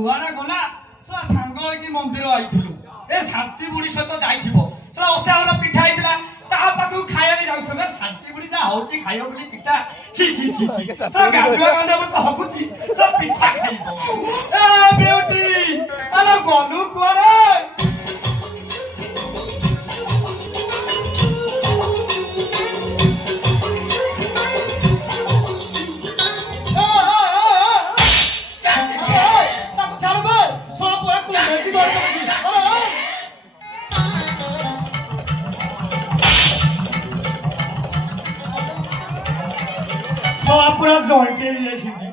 କୁଆଡେ ଗଲା ସେଟା ସାଙ୍ଗ ହେଇକି ମନ୍ଦିର ଆଇଥିଲୁ ଏ ଶାନ୍ତି ବୁଢୀ ସହିତ ଯାଇଥିବ ସେଟା ଓଷାର ପିଠା ହେଇଥିଲା ତା ପାଖକୁ ଖାଇବାକୁ ଯାଉଥିବେ ଶାନ୍ତି ବୁଢୀ ଯାହା ହଉଛି ଖାଇବ ବୋଲି ପିଠା ଛି ଛି ଛି ଛି ସେଟା ଗାଧୁଆ ଗାଧୁଆ ମତେ ହଗୁଛି ସେଟା ପିଠା ଖାଇବ ଏ ବିଉଟି ଆଲୋ ଗଲୁ କୁଆଡେ ପୁରା ଜଏଣ୍ଟ ହେଇଯାଇଛନ୍ତି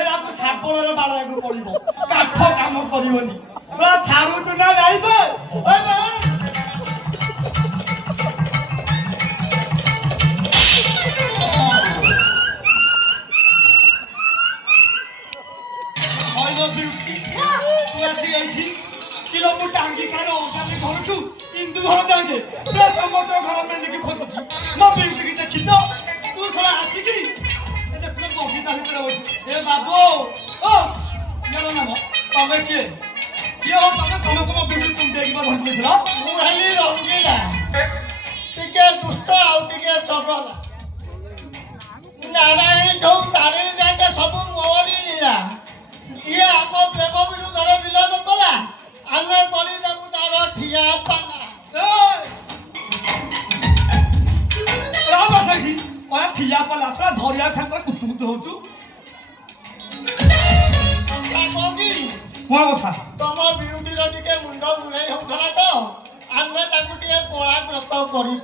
ଏରାକୁ ସାବଳରେ ବାଡ଼ାଇବାକୁ ପଡିବ କାଠ କାମ କରିବନି ପୁରା ଛାଡୁଛୁ ନା ଯାଇବେ କିଲୋ ମୁଁ ଟାଙ୍ଗି ଖାର ଅଙ୍ଗାଲି ଘରଠୁ ହିନ୍ଦୁ ଘର ଯାଉଛେ ପୁରା ସମସ୍ତ ଘର ମେଲିକି ଖୋଜୁଛି ମୋ ବିଉଟିକି ଦେଖିଛ ତୁ ଶଳା ଆସିକି ବଗିଚା ଭିତରେ ବସି ଏ ବାବୁ ଓ ଇଏର ନାମ ତମେ କିଏ କିଏ ହଉ ତମେ ତମ ବିଉଟି କୁଣ୍ଡେଇକି ଧରିଥିଲ ମୁଁ ହେଲି ରଙ୍ଗିଲା ଟିକେ ଦୁଷ୍ଟ ଆଉ ଟିକେ ଚଗଲା ନାରାୟଣୀ ଠଉ ତାରିଣୀ ଯାକେ ସବୁ ମୋରି ନିଆ ଇଏ ଆମ ପ୍ରେମ ବିରୁଦ୍ଧରେ ବିରୋଧ କଲା ଆମେ କରିଦେବୁ ତାର ଠିଆ ପାନା ଠିଆ ପଲା ପୁରା ଧରିଆ ଖାତା କୁତୁକୁତୁ ହଉଛୁ କଣ କଥା ତମ ବିଉଟିର ଟିକେ ମୁଣ୍ଡ ବୁଲେଇ ହଉଥିଲା ତ ଆମେ ତାକୁ ଟିକେ କଳାଗ୍ରତ କରି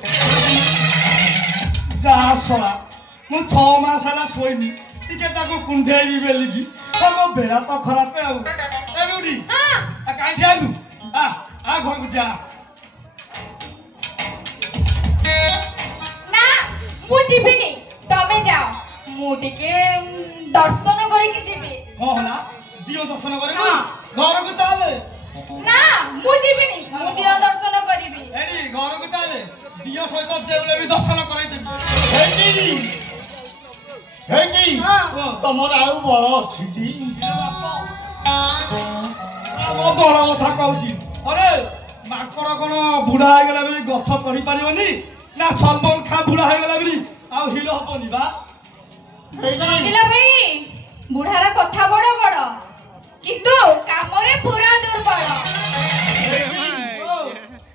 ଯାହା ଶଳା ମୁଁ 6 ମାସ ହେଲା ଶୋଇନି ଟିକେ ତାକୁ କୁଣ୍ଡେଇବି ବେଲିକି ମୋ ବେଳା ତ ଖରାପ ଆଉ ଏ ବିଉଟି କାହିଁକି ଆଇଲୁ ଆ ଘରକୁ ଯା ନା ମୁଁ ଯିବିନି ତମେ ଯାଅ ମୁଁ ଟିକେ ଦର୍ଶନ କରିକି ଯିବି କଣ ହେଲା ଦିଅ ଦର୍ଶନ କରିବୁ ଘରକୁ ଚାଲେ ନା ମୁଁ ଯିବିନି ମୁଁ ଦିଅ ଦର୍ଶନ କରିବି ଏଠି ଘରକୁ ଚାଲେ ଦିଅ ସହିତ ଦେଉଳେ ବି ଦର୍ଶନ କରେଇଦେବି ହେଇକି ତମର ଆଉ ବଳ ଅଛି ଟି ମୋ ବଳ କଥା କହୁଛି ଅରେ ମାଙ୍କଡ କଣ ବୁଢା ହେଇଗଲା ବୋଲି ଗଛ ଚଢି ପାରିବନି ନା ସଲମାନ ଖାଁ ବୁଢା ହେଇଗଲା ବୋଲି ଆଉ ହିଲ ହବନି ବା ରଙ୍ଗିଲା ଭାଇ ବୁଢାର କଥା ବଡ ବଡ କିନ୍ତୁ କାମରେ ପୁରା ଦୁର୍ବଳ